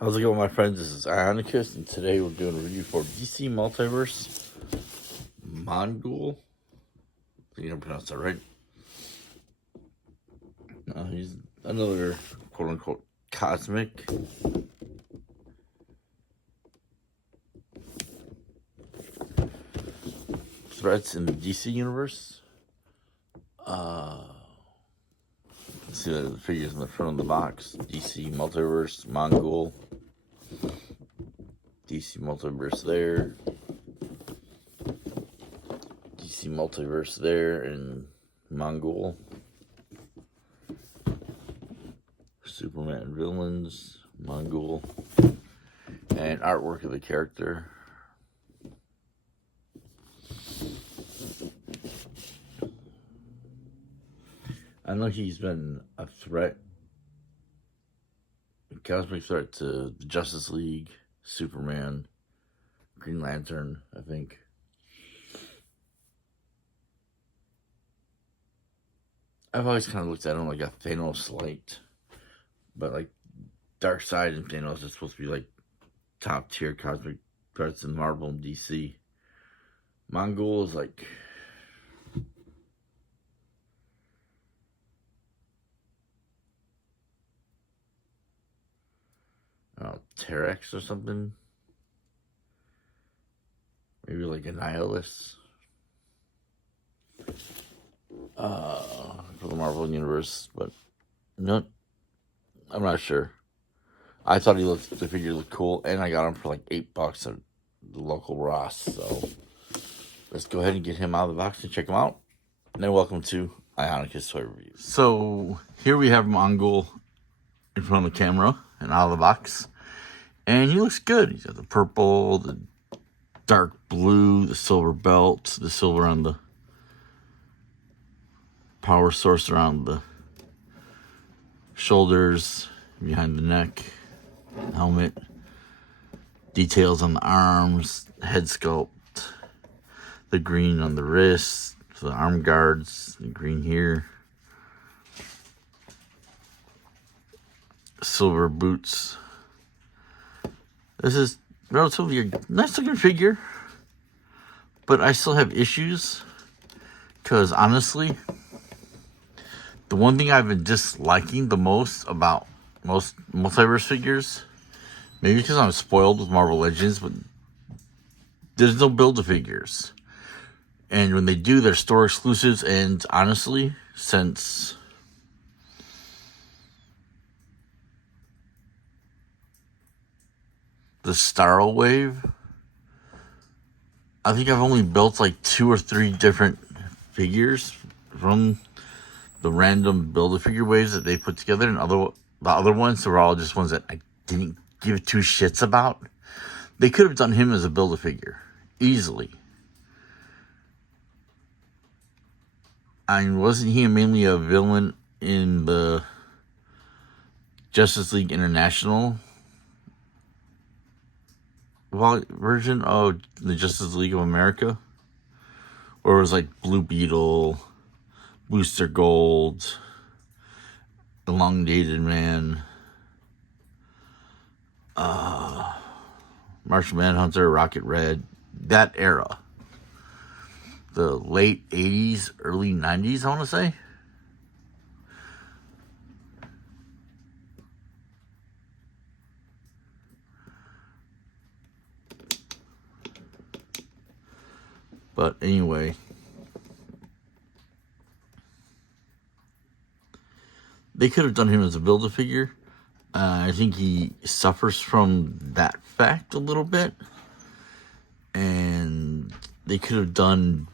How's it going, my friends? This is Ionacus, and today we're doing a review for DC Multiverse Mongul. I think I pronounced that right. He's another quote-unquote cosmic threats in the DC universe. See the figures in the front of the box. DC Multiverse Mongul. DC Multiverse there. DC Multiverse there, and Mongul. Superman villains, Mongul, and artwork of the character. I know he's been a threat, a cosmic threat to the Justice League, Superman, Green Lantern, I think. I've always kind of looked at him like a Thanos light, but like Darkseid and Thanos are supposed to be like top tier cosmic threats in Marvel and DC. Mongul is like Terex or something. Maybe like a Nihilus. For the Marvel Universe, but no, I'm not sure. I thought the figure looked cool, and I got him for like $8 at the local Ross, so let's go ahead and get him out of the box and check him out. And then welcome to Ionacus Toy Review. So here we have Mongul in front of the camera and out of the box. And he looks good. He's got the purple, the dark blue, the silver belt, the silver on the power source around the shoulders, behind the neck, helmet, details on the arms, head sculpt, the green on the wrists, the arm guards, the green here, silver boots. This is relatively a nice looking figure, but I still have issues because honestly, the one thing I've been disliking the most about most multiverse figures, maybe because I'm spoiled with Marvel Legends, but there's no Build-A-Figures. And when they do, they're store exclusives, and honestly, since the Star Wave, I think I've only built like 2 or 3 different figures from the random Build-A-Figure waves that they put together, and the other ones were all just ones that I didn't give 2 shits about. They could have done him as a Build-A-Figure easily. I mean, wasn't he mainly a villain in the Justice League International version of the Justice League of America? Or it was like Blue Beetle, Booster Gold, Elongated Man, Martian Manhunter, Rocket Red, that era. The late 80s, early 90s, I want to say. But anyway, they could have done him as a Build-A-Figure. I think he suffers from that fact a little bit. And they could have done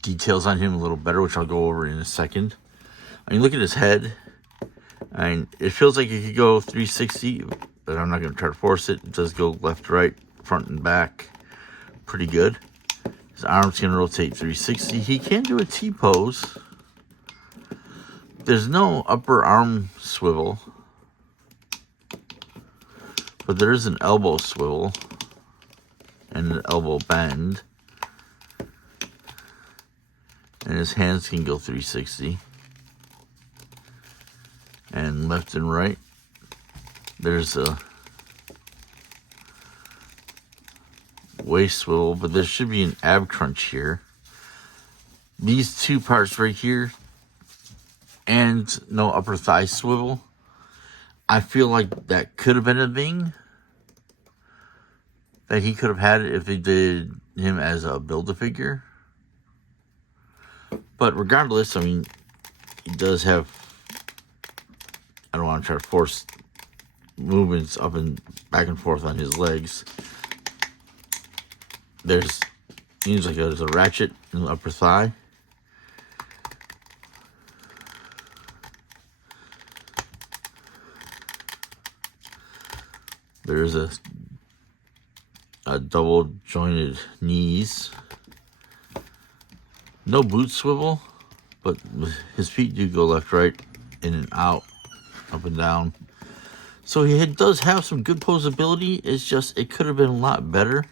details on him a little better, which I'll go over in a second. I mean, look at his head. I mean, it feels like it could go 360, but I'm not going to try to force it. It does go left, right, front, and back. Pretty good. His arms can rotate 360. He can do a T-pose. There's no upper arm swivel, but there is an elbow swivel and an elbow bend. And his hands can go 360. And left and right. There's a waist swivel, but there should be an ab crunch here. These two parts right here, and no upper thigh swivel. I feel like that could have been a thing that he could have had if they did him as a Build-A-Figure. But regardless, I mean, he does have, I don't want to try to force movements up and back and forth on his legs. Seems like there's a ratchet in the upper thigh. There's a double jointed knees. No boot swivel, but his feet do go left, right, in and out, up and down. So he does have some good posability. It's just, it could have been a lot better.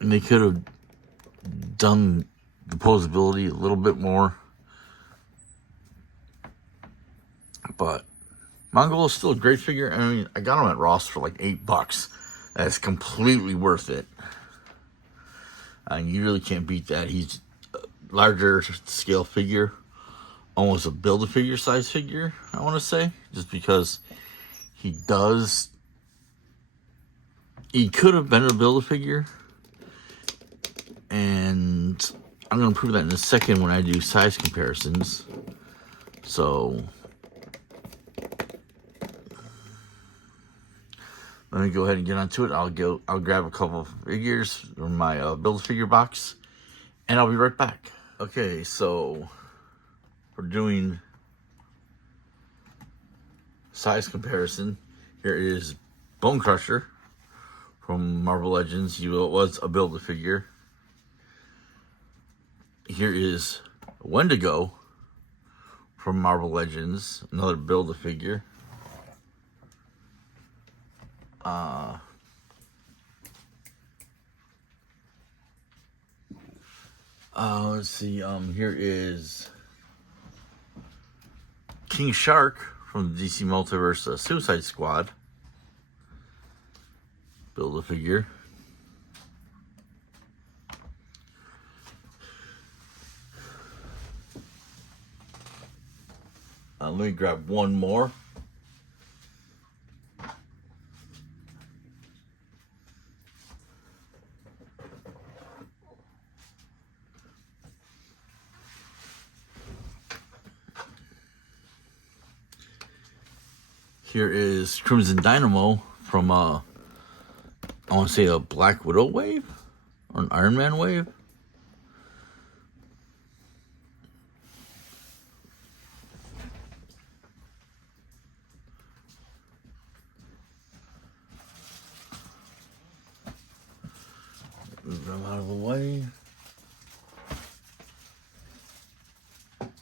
And they could have done the posability a little bit more. But Mongul is still a great figure. I mean, I got him at Ross for like $8. That's completely worth it. You really can't beat that. He's a larger scale figure, almost a Build-A-Figure size figure, I want to say, just because he could have been a Build-A-Figure, and I'm going to prove that in a second when I do size comparisons. So let me go ahead and get onto it. I'll grab a couple of figures from my Build-A-Figure box, and I'll be right back. Okay, so we're doing size comparison. Here is Bone Crusher from Marvel Legends. It was a Build-A-Figure. Here is Wendigo from Marvel Legends, another Build-A-Figure. Let's see, here is King Shark from the DC Multiverse Suicide Squad. Build-A-Figure. Let me grab one more. Here is Crimson Dynamo from, I want to say a Black Widow wave? Or an Iron Man wave? Move them out of the way.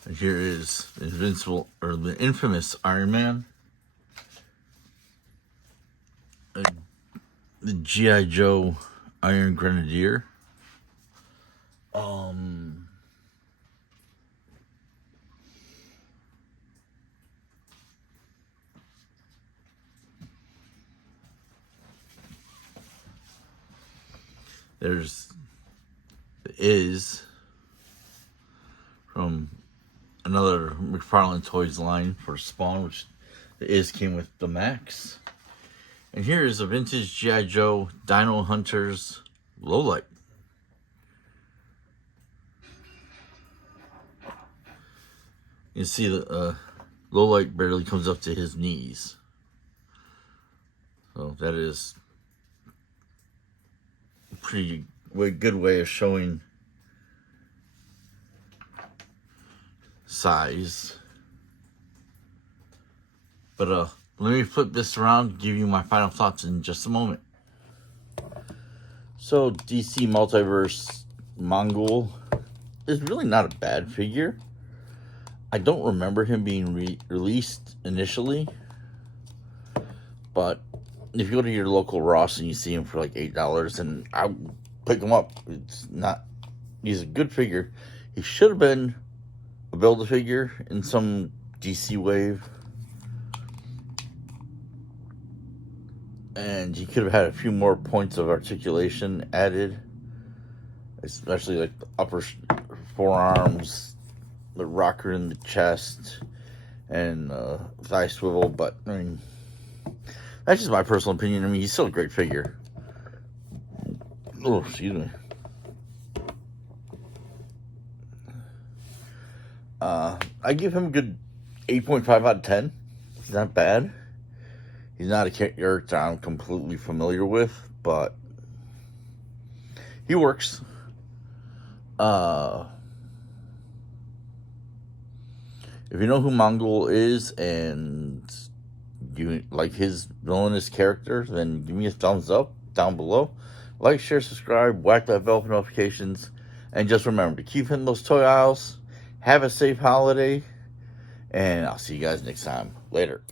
And here is the infamous Iron Man. The G.I. Joe Iron Grenadier. There's the Is from another McFarlane Toys line for Spawn, which the Is came with the Max. And here is a vintage G.I. Joe Dino Hunters Lowlight. You can see the Lowlight barely comes up to his knees. So that is a pretty good way of showing size. But let me flip this around and give you my final thoughts in just a moment. So, DC Multiverse Mongul is really not a bad figure. I don't remember him being released initially. But if you go to your local Ross and you see him for like $8, then I'll pick him up. He's a good figure. He should have been a Build-A-Figure in some DC wave. And he could have had a few more points of articulation added, especially like the upper forearms, the rocker in the chest, and thigh swivel. But I mean, that's just my personal opinion. I mean, he's still a great figure. Oh, excuse me. I give him a good 8.5 out of 10. He's not bad. He's not a character I'm completely familiar with, but he works. If you know who Mongul is and you like his villainous character, then give me a thumbs up down below. Like, share, subscribe, whack that bell for notifications, and just remember to keep hitting those toy aisles. Have a safe holiday, and I'll see you guys next time. Later.